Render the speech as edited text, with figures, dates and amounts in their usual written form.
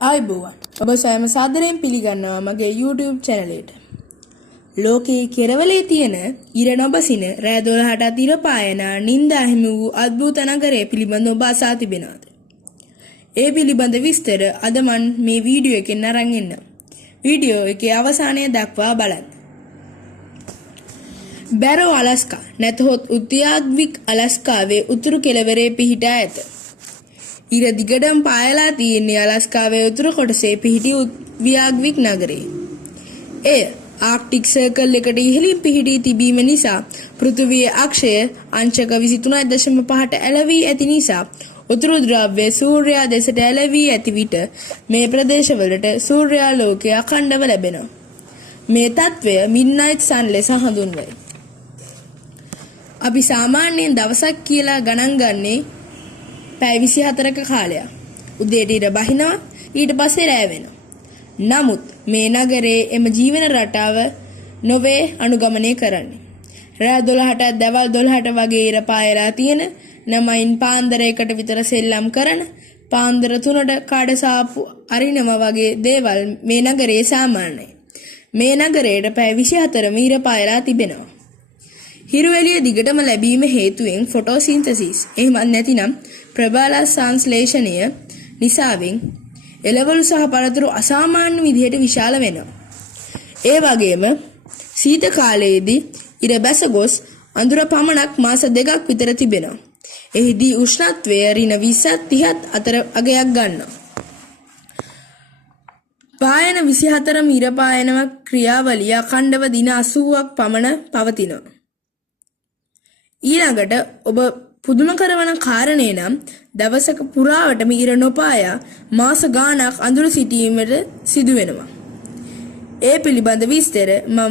ආයුබෝවන්. ඔබ සෑම සාදරයෙන් පිළිගන්නවා මගේ YouTube චැනලයට. ලෝකයේ කෙරවලේ තියෙන ඉර නොබසින රෑ 12ට ඉර පායන නින්දා හිමි වූ අද්භූත නගරය පිළිබඳව ඔබ අසා තිබෙනවද? ඒ පිළිබඳ විස්තර අද මම මේ වීඩියෝ එකෙන් අරන් එන්නම්. වීඩියෝ එකේ අවසානය දක්වා බලන්න. බැරෝ අලස්කා නැතහොත් උද්‍යාත්වික් අලස්කාවේ උතුරු කෙළවරේ පිහිටා ඇත. ඉර දිගටම පායලා තියෙන්නේ අලස්කාවේ උතුරු කොටසේ පිහිටි උද්‍යාත්වික් නගරයේ. එය ආර්ක්ටික් සර්කල් එකට ඉහළින් පිහිටී තිබීම නිසා පෘථිවියේ අක්ෂය අංශක 23.5ට ඇලවී ඇති නිසා උතුරු ද්‍රව්‍ය සූර්යයා දෙසට ඇලවී ඇති විට මේ ප්‍රදේශවලට සූර්යාලෝකය අඛණ්ඩව ලැබෙනවා. මේ තත්වය මිඩ්නයිට් සන් ලෙස හඳුන්වයි. අපි සාමාන්‍යයෙන් දවසක් කියලා ගණන් ගන්නේ පැය 24ක කාලයක්. උදේට ඉර බහිනවා, ඊට පස්සේ රැ වෙනවා. නමුත් මේ නගරයේ එම ජීවන රටාව නොවේ අනුගමනය කරන්නේ. රෑ 12ට දවල් 12ට වගේ ඉර පායලා තියෙන, නමයින් පාන්දරයකට විතර සෙල්ලම් කරන, පාන්දර 3ට කඩසාප්පු අරිනවා වගේ දේවල් මේ නගරයේ සාමාන්‍යයි. මේ නගරයට පැය 24ම ඉර පායලා තිබෙනවා. හිරු එළිය දිගටම ලැබීම හේතුවෙන් ෆොටෝසින්තසිස් එහෙමත් නැතිනම් ප්‍රබල සංශ්ලේෂණය නිසාවෙන් එළවලු සහ පළතුරු අසාමාන්‍ය විදිහට විශාල වෙනවා. ඒ වගේම සීත කාලයේදී ඉර බැස ගොස් අඳුර පමණක් මාස 2ක් විතර තිබෙනවා. එහිදී උෂ්ණත්වය ඍණ 20ත් 30ත් අතර අගයක් ගන්නවා. පායන 24ම ඉර පායනම ක්‍රියාවලිය අඛණ්ඩව දින 80ක් පමණ පවතිනවා. ඊළඟට ඔබ පුදුම කරවන කාරණේ නම් දවසක පුරාවටම ඉර නොපායා මාස ගාණක් අඳුර සිටීමට සිදු වෙනවා. ඒ පිළිබඳ විස්තර මම